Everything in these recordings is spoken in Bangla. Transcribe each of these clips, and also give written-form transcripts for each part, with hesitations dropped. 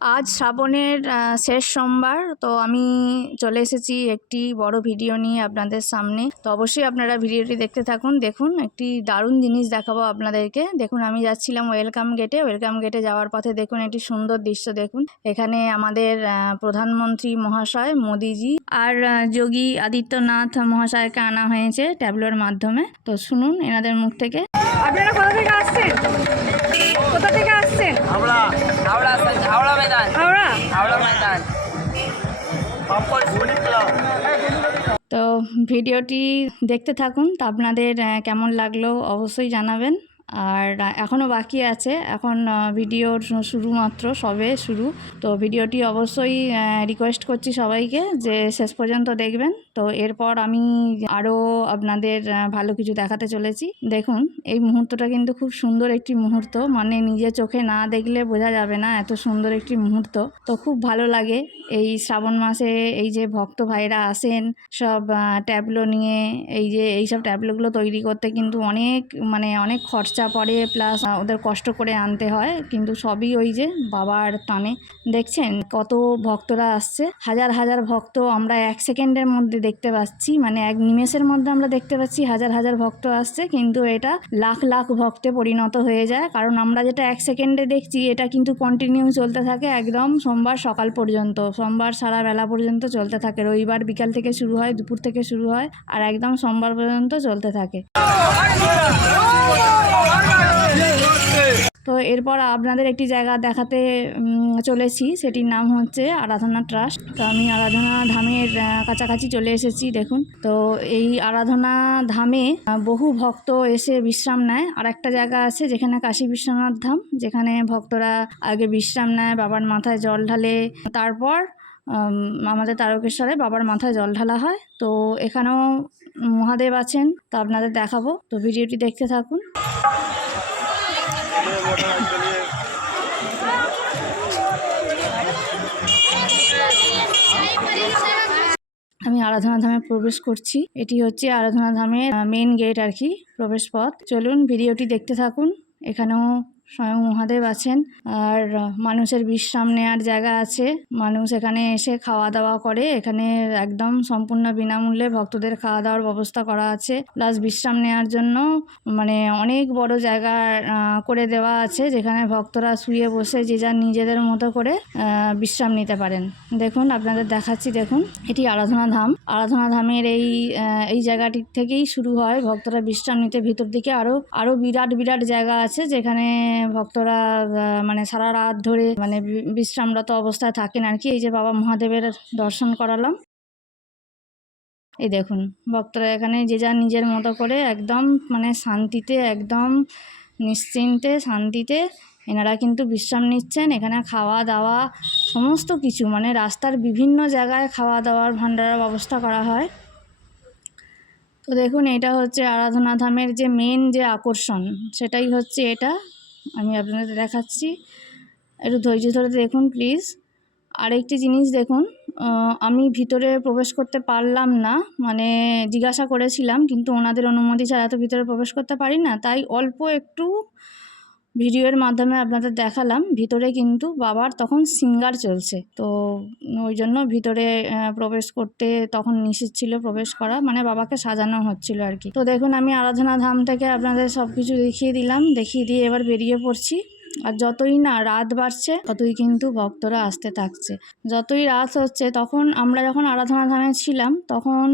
আজ শ্রাবণের শেষ সোমবার। তো আমি চলে এসেছি একটি বড় ভিডিও নিয়ে আপনাদের সামনে। তো অবশ্যই আপনারা ভিডিওটি দেখতে থাকুন। দেখুন, একটি দারুণ জিনিস দেখাবো আপনাদেরকে। দেখুন, আমি যাচ্ছিলাম ওয়েলকাম গেটে যাওয়ার পথে দেখুন একটি সুন্দর দৃশ্য। দেখুন, এখানে আমাদের প্রধানমন্ত্রী মহাশয় মোদিজি আর যোগী আদিত্যনাথ মহাশয়কে আনা হয়েছে ট্যাবলোর মাধ্যমে। তো শুনুন এনাদের মুখ থেকে। আপনারা কোথা থেকে আসছেন? কোথা থেকে আসছেন? হাওড়া ময়দান। হাওড়া ময়দান। তো ভিডিওটি দেখতে থাকুন। তো আপনাদের কেমন লাগলো অবশ্যই জানাবেন। আর এখনও বাকি আছে, এখন ভিডিওর শুরুমাত্র সবে শুরু। তো ভিডিওটি অবশ্যই রিকোয়েস্ট করছি সবাইকে যে শেষ পর্যন্ত দেখবেন। তো এরপর আমি আরও আপনাদের ভালো কিছু দেখাতে চলেছি। দেখুন, এই মুহূর্তটা কিন্তু খুব সুন্দর একটি মুহূর্ত, মানে নিজে চোখে না দেখলে বোঝা যাবে না এত সুন্দর একটি মুহূর্ত। তো খুব ভালো লাগে এই শ্রাবণ মাসে এই যে ভক্ত ভাইরা আসেন সব ট্যাবলো নিয়ে। এইসব ট্যাবলোগুলো তৈরি করতে কিন্তু অনেক খরচা পড়ে, প্লাস ওদের কষ্ট করে আনতে হয়, কিন্তু সবই ওই যে বাবার টানে। দেখছেন কত ভক্তরা আসছে, হাজার হাজার ভক্ত আমরা এক সেকেন্ডের মধ্যে দেখতে পাচ্ছি, মানে এক নিমেষের মধ্যে আমরা দেখতে পাচ্ছি হাজার হাজার ভক্ত আসছে, কিন্তু এটা লাখ লাখ ভক্তে পরিণত হয়ে যায়। কারণ আমরা যেটা এক সেকেন্ডে দেখছি এটা কিন্তু কন্টিনিউ চলতে থাকে একদম সোমবার সকাল পর্যন্ত, সোমবার সারা বেলা পর্যন্ত চলতে থাকে। রবিবার বিকাল থেকে শুরু হয়, দুপুর থেকে শুরু হয়, আর একদম সোমবার পর্যন্ত চলতে থাকে। তো এরপর আপনাদের একটি জায়গা দেখাতে চলেছি, সেটির নাম হচ্ছে আরাধনা ট্রাস্ট। তো আমি আরাধনা ধামের কাছাকাছি চলে এসেছি। দেখুন, তো এই আরাধনা ধামে বহু ভক্ত এসে বিশ্রাম নেয়। আর একটা জায়গা আছে যেখানে কাশী বিশ্বনাথ ধাম, যেখানে ভক্তরা আগে বিশ্রাম নেয়, বাবার মাথায় জল ঢালে, তারপর আমাদের তারকেশ্বরে বাবার মাথায় জল ঢালা হয়। তো এখানেও মহাদেব আছেন, তো আপনাদের দেখাবো। তো ভিডিওটি দেখতে থাকুন। আমি আরাধনা ধামে প্রবেশ করছি। এটি হচ্ছে আরাধনা ধামের মেন গেট আর কি, প্রবেশ পথ। চলুন ভিডিওটি দেখতে থাকুন। এখানেও স্বয়ং মহাদেব আছেন, আর মানুষের বিশ্রাম নেওয়ার জায়গা আছে। মানুষ এখানে এসে খাওয়া দাওয়া করে। এখানে একদম সম্পূর্ণ বিনামূল্যে ভক্তদের খাওয়া দাওয়ার ব্যবস্থা করা আছে, প্লাস বিশ্রাম নেওয়ার জন্য মানে অনেক বড় জায়গা করে দেওয়া আছে, যেখানে ভক্তরা শুয়ে বসে যে যার নিজেদের মতো করে বিশ্রাম নিতে পারেন। দেখুন, আপনাদের দেখাচ্ছি। দেখুন, এটি আরাধনা ধাম। আরাধনা ধামের এই জায়গাটির থেকেই শুরু হয় ভক্তরা বিশ্রাম নিতে। ভিতর দিকে আরো বিরাট বিরাট জায়গা আছে, যেখানে ভক্তরা মানে সারা রাত ধরে মানে বিশ্রামরত অবস্থায় থাকেন আর কি। এই যে বাবা মহাদেবের দর্শন করালাম। এই দেখুন, ভক্তরা এখানে যে যার নিজের মতো করে একদম মানে শান্তিতে, একদম নিশ্চিন্তে শান্তিতে এনারা কিন্তু বিশ্রাম নিচ্ছেন। এখানে খাওয়া দাওয়া সমস্ত কিছু, মানে রাস্তার বিভিন্ন জায়গায় খাওয়া দাওয়ার ভান্ডারের ব্যবস্থা করা হয়। তো দেখুন, এটা হচ্ছে আরাধনা ধামের যে মেন যে আকর্ষণ, সেটাই হচ্ছে এটা। আমি আপনাদের দেখাচ্ছি, একটু ধৈর্য ধরে দেখুন প্লিজ। আরেকটি জিনিস দেখুন, আমি ভিতরে প্রবেশ করতে পারলাম না, মানে জিজ্ঞাসা করেছিলাম, কিন্তু ওনাদের অনুমতি ছাড়া তো ভিতরে প্রবেশ করতে পারি না, তাই অল্প একটু ভিডিওর মাধ্যমে আপনাদের দেখালাম। ভিতরে কিন্তু বাবার তখন সিঙ্গার চলছে, তো ওই জন্য ভিতরে প্রবেশ করতে তখন নিষেধ ছিল প্রবেশ করা, মানে বাবাকে সাজানো হচ্ছিল আর কি। তো দেখুন, আমি আরাধনা ধাম থেকে আপনাদের সব কিছু দেখিয়ে দিলাম, দেখিয়ে দিয়ে এবার বেরিয়ে পড়ছি। আর যতই না রাত বাড়ছে ততই কিন্তু ভক্তরা আসতে থাকছে। যতই রাত হচ্ছে, তখন আমরা যখন আরাধনা ধামে ছিলাম তখন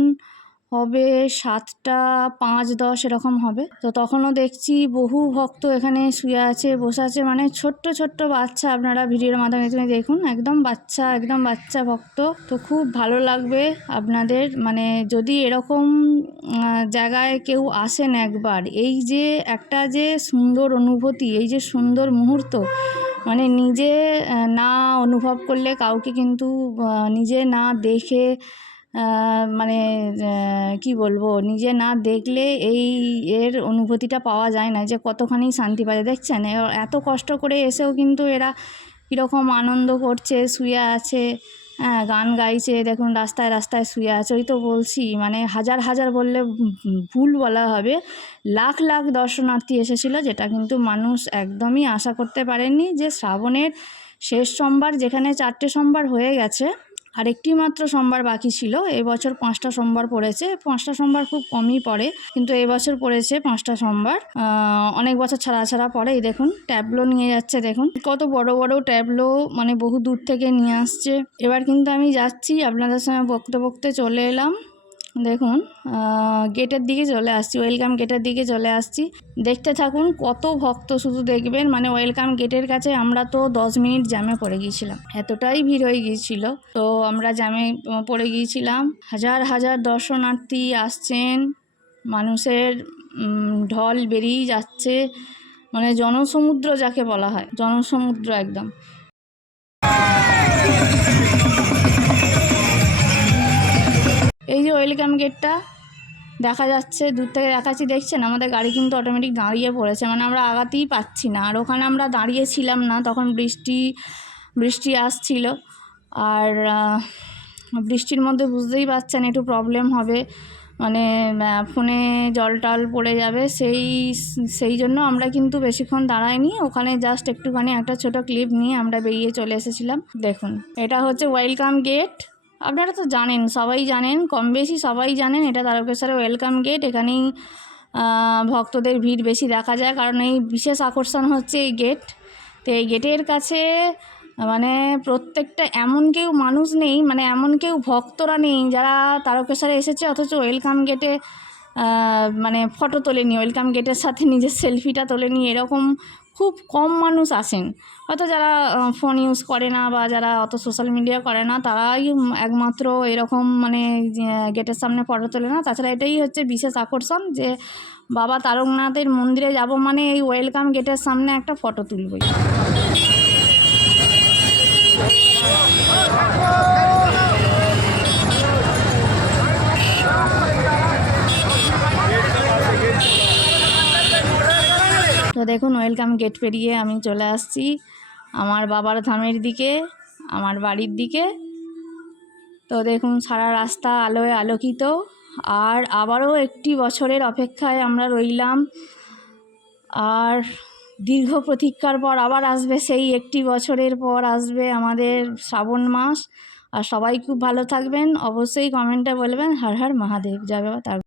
হবে 7টা 5-10 এরকম হবে। তো তখনও দেখছি বহু ভক্ত এখানে শুয়ে আছে, বসে আছে, মানে ছোট্ট ছোট্ট বাচ্চা। আপনারা ভিডিওর মাধ্যমে তুমি দেখুন, একদম বাচ্চা ভক্ত। তো খুব ভালো লাগবে আপনাদের, মানে যদি এরকম জায়গায় কেউ আসেন একবার, এই যে একটা যে সুন্দর অনুভূতি, এই যে সুন্দর মুহূর্ত, মানে নিজে না অনুভব করলে কাউকে কিন্তু নিজে না দেখে মানে কি বলবো, নিজে না দেখলে এর অনুভূতিটা পাওয়া যায় না, যে কতখানি শান্তি পায়। দেখছেন, এত কষ্ট করে এসেও কিন্তু এরা কীরকম আনন্দ করছে, শুয়ে আছে, হ্যাঁ গান গাইছে। দেখুন, রাস্তায় রাস্তায় শুয়ে আছে। ওই তো বলছি, মানে হাজার হাজার বললে ভুল বলা হবে, লাখ লাখ দর্শনার্থী এসেছিলো, যেটা কিন্তু মানুষ একদমই আশা করতে পারেননি যে শ্রাবণের শেষ সোমবার, যেখানে 4টে সোমবার হয়ে গেছে, আরেকটি মাত্র সোমবার বাকি ছিল। এবছর 5টা সোমবার পড়েছে। 5টা সোমবার খুব কমই পড়ে, কিন্তু এবছর পড়েছে 5টা সোমবার। অনেক বছর ছাড়া ছাড়া পড়ে। এই দেখুন ট্যাবলো নিয়ে যাচ্ছে, দেখুন কত বড় বড় ট্যাবলো, মানে বহু দূর থেকে নিয়ে আসছে। এবার কিন্তু আমি যাচ্ছি, আপনাদের সঙ্গে বকতে বকতে চলে এলাম। দেখুন গেটের দিকে চলে আসছি, ওয়েলকাম গেটের দিকে চলে আসছি। দেখতে থাকুন, কত ভক্ত শুধু দেখবেন। মানে ওয়েলকাম গেটের কাছে আমরা তো 10 মিনিট জ্যামে পড়ে গিয়েছিলাম, এতটাই ভিড় হয়ে গিয়েছিল। তো আমরা জ্যামে পড়ে গিয়েছিলাম। হাজার হাজার দর্শনার্থী আসছেন, মানুষের ঢল বেরিয়ে যাচ্ছে, মানে জনসমুদ্র যাকে বলা হয়, জনসমুদ্র একদম। এই যে ওয়েলকাম গেটটা দেখা যাচ্ছে, দূর থেকে দেখাচ্ছি, দেখছেন আমাদের গাড়ি কিন্তু অটোমেটিক দাঁড়িয়ে পড়েছে, মানে আমরা আগাতেই পাচ্ছি না। আর ওখানে আমরা দাঁড়িয়েছিলাম না, তখন বৃষ্টি আসছিল। আর বৃষ্টির মধ্যে বুঝতেই পারছেন একটু প্রবলেম হবে, মানে ফোনে জল টল পড়ে যাবে। সেই জন্য আমরা কিন্তু বেশিক্ষণ দাঁড়াইনি, ওখানে জাস্ট একটুখানি একটা ছোট ক্লিপ নিয়ে আমরা বেরিয়ে চলে এসেছিলাম। দেখুন এটা হচ্ছে ওয়েলকাম গেট। আপনারা তো জানেন, সবাই জানেন, কম বেশি সবাই জানেন, এটা তারকেশ্বরের ওয়েলকাম গেট। এখানেই ভক্তদের ভিড় বেশি দেখা যায়, কারণ এই বিশেষ আকর্ষণ হচ্ছে এই গেট। তো এই গেটের কাছে মানে প্রত্যেকটা, এমন কেউ মানুষ নেই, মানে এমন কেউ ভক্তরা নেই যারা তারকেশ্বরে এসেছে অথচ ওয়েলকাম গেটে মানে ফটো তোলেনি, ওয়েলকাম গেটের সাথে নিজের সেলফিটা তোলেনি। এরকম খুব কম মানুষ আসেন, হয়তো যারা ফোন ইউজ করে না বা যারা অত সোশ্যাল মিডিয়া করে না, তারাই একমাত্র এরকম মানে গেটের সামনে ফটো তোলে না। তাছাড়া এটাই হচ্ছে বিশেষ আকর্ষণ, যে বাবা তারকনাথের মন্দিরে যাব মানে এই ওয়েলকাম গেটের সামনে একটা ফটো তুলবই। তো দেখুন ওয়েলকাম গেট পেরিয়ে আমি চলে আসছি আমার বাবার ধামের দিকে, আমার বাড়ির দিকে। তো দেখুন সারা রাস্তা আলোয় আলোকিত। আর আবারও একটি বছরের অপেক্ষায় আমরা রইলাম। আর দীর্ঘ প্রতীক্ষার পর আবার আসবে, সেই একটি বছরের পর আসবে আমাদের শ্রাবণ মাস। আর সবাই খুব ভালো থাকবেন, অবশ্যই কমেন্টে বলবেন হর হর মহাদেব, জয় বাবা তার।